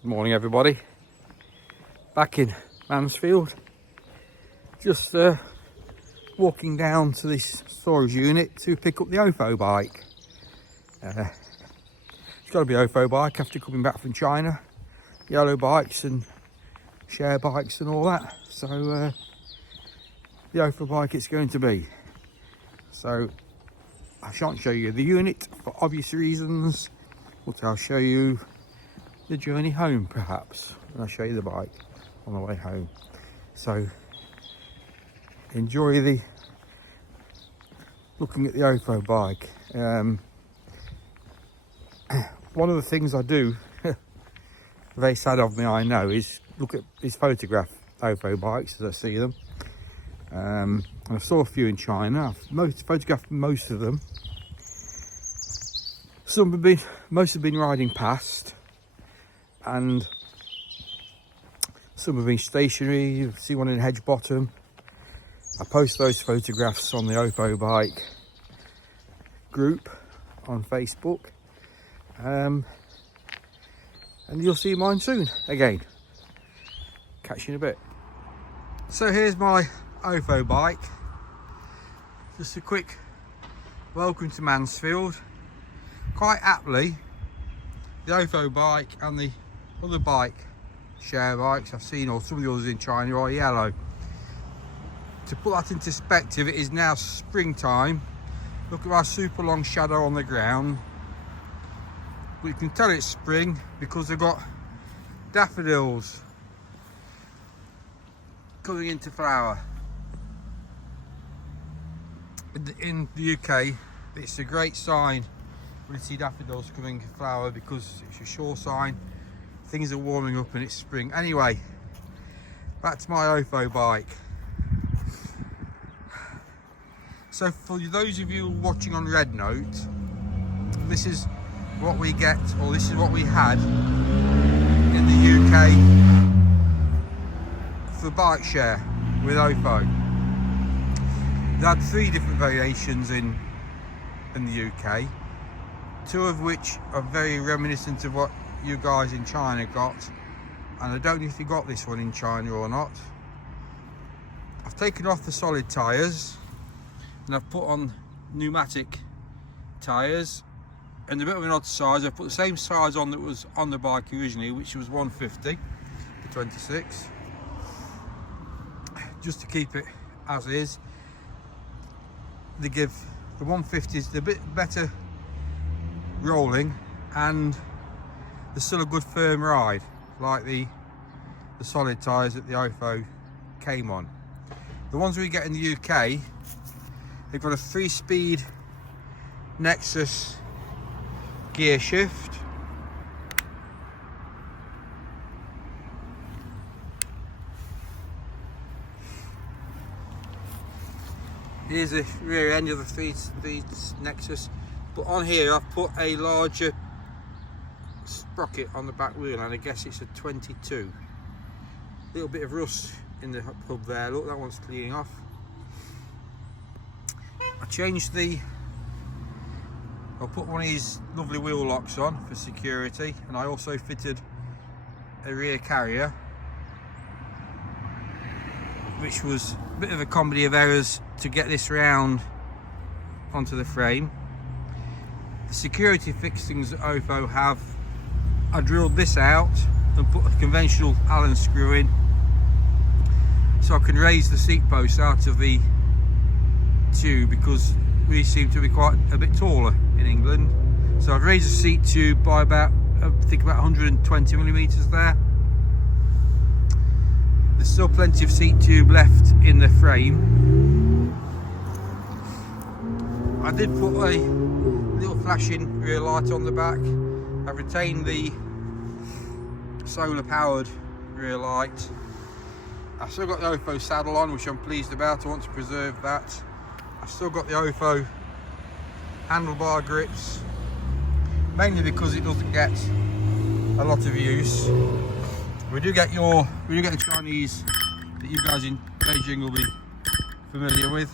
Good morning, everybody. Back in Mansfield, just walking down to this storage unit to pick up the OFO bike. It's got to be OFO bike after coming back from China. Yellow bikes and share bikes and all that. So the OFO bike it's going to be. So I shan't show you the unit for obvious reasons, but I'll show you the journey home perhaps, and I'll show you the bike on the way home. So enjoy the looking at the OFO bike. One of the things I do, very sad of me I know, is look at these photograph OFO bikes as I see them. I saw a few in China. I've photographed most of them. Most have been riding past, and some have been stationary. You see one in hedge bottom. I post those photographs on the OFO bike group on Facebook, and you'll see mine soon again. Catch you in a bit. So here's my OFO bike. Just a quick welcome to Mansfield. Quite aptly, the OFO bike and the other bike share bikes I've seen, or some of the others in China, are yellow. To put that into perspective, it is now springtime. Look at our super long shadow on the ground. But you can tell it's spring because they've got daffodils coming into flower. In the UK, it's a great sign when you see daffodils coming to flower, because it's a sure sign things are warming up and it's spring. Anyway, back to my OFO bike. So for those of you watching on Red Note, this is what we get, or this is what we had in the UK for bike share with OFO. They had 3 different variations in the UK, 2 of which are very reminiscent of what you guys in China got, and I don't know if you got this one in China or not. I've taken off the solid tyres and I've put on pneumatic tyres, and a bit of an odd size. I've put the same size on that was on the bike originally, which was 150 for 26, just to keep it as is. They give the 150s a bit better rolling, and there's still a good firm ride, like the solid tyres that the OFO came on. The ones we get in the UK, they've got a 3-speed Nexus gear shift. Here's the rear end of the 3-speed Nexus, but on here I've put a larger sprocket on the back wheel, and I guess it's a 22. Little bit of rust in the hub there. Look, that one's cleaning off. I changed I'll put one of these lovely wheel locks on for security, and I also fitted a rear carrier, which was a bit of a comedy of errors to get this round onto the frame. The security fixings that OFO have, I drilled this out and put a conventional Allen screw in, so I can raise the seat post out of the tube, because we seem to be quite a bit taller in England. So I've raised the seat tube by about, I think about 120 millimeters there. There's still plenty of seat tube left in the frame. I did put a little flashing rear light on the back. I've retained the solar powered rear light. I've still got the OFO saddle on, which I'm pleased about. I want to preserve that. I've still got the OFO handlebar grips, mainly because it doesn't get a lot of use. We do get the Chinese that you guys in Beijing will be familiar with.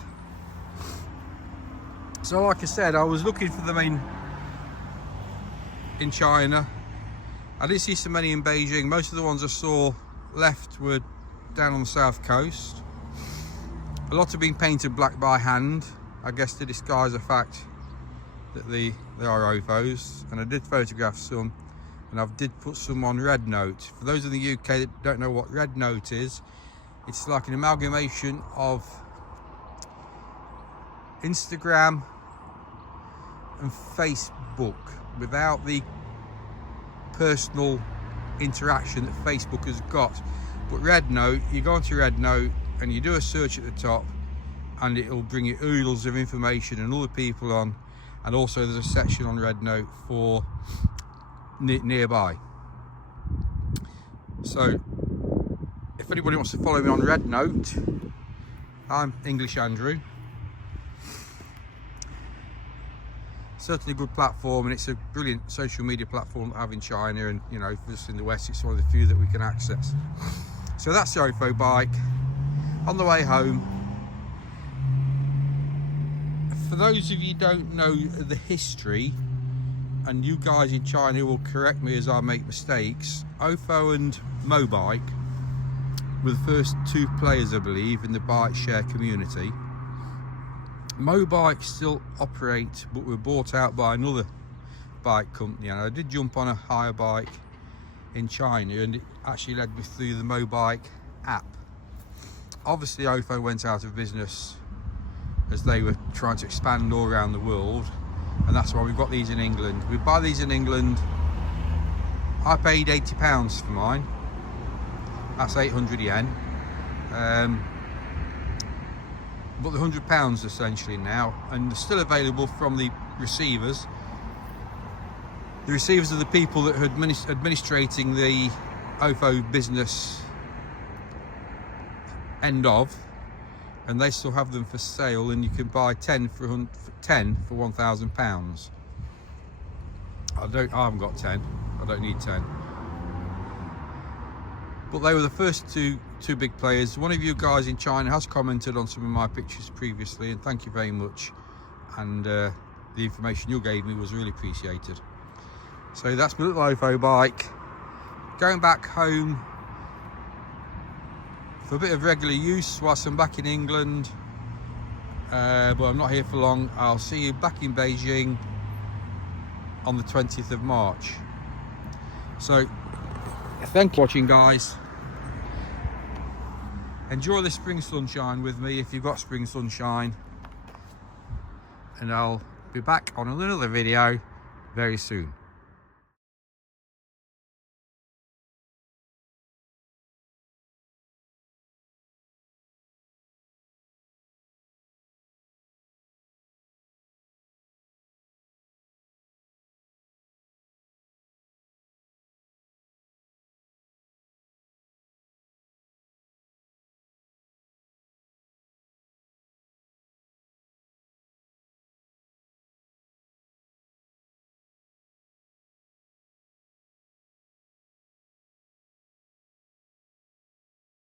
So like I said, I was looking for them in China. I didn't see so many in Beijing. Most of the ones I saw left were down on the south coast. A lot have been painted black by hand, I guess to disguise the fact that they are OFOs. And I did photograph some, and I did put some on Red Note. For those in the UK that don't know what Red Note is, it's like an amalgamation of Instagram and Facebook without the personal interaction that Facebook has got. But Red Note, you go onto Red Note and you do a search at the top, and it'll bring you oodles of information and other people on, and also there's a section on Red Note for nearby. So if anybody wants to follow me on Red Note, I'm English Andrew. Certainly a good platform, and it's a brilliant social media platform to have in China, and you know, for us in the West, it's one of the few that we can access. So that's the OFO bike. On the way home, for those of you who don't know the history, and you guys in China will correct me as I make mistakes, OFO and Mobike were the first two players, I believe, in the bike share community. Mobike still operate, but were bought out by another bike company, and I did jump on a hire bike in China, and it actually led me through the Mobike app. Obviously OFO went out of business as they were trying to expand all around the world, and that's why we've got these in England. We buy these in England. I paid £80 for mine, that's 800 yen. But the £100 essentially now, and they're still available from the receivers. The receivers are the people that are administrating the OFO business end of, and they still have them for sale, and you can buy 10 for £1,000. I haven't got 10. I don't need 10. But they were the first two big players. One of you guys in China has commented on some of my pictures previously, and thank you very much. And the information you gave me was really appreciated. So that's my little OFO bike. Going back home for a bit of regular use whilst I'm back in England. But I'm not here for long. I'll see you back in Beijing on the 20th of March. So thank you for watching, guys. Enjoy the spring sunshine with me if you've got spring sunshine, and I'll be back on another video very soon.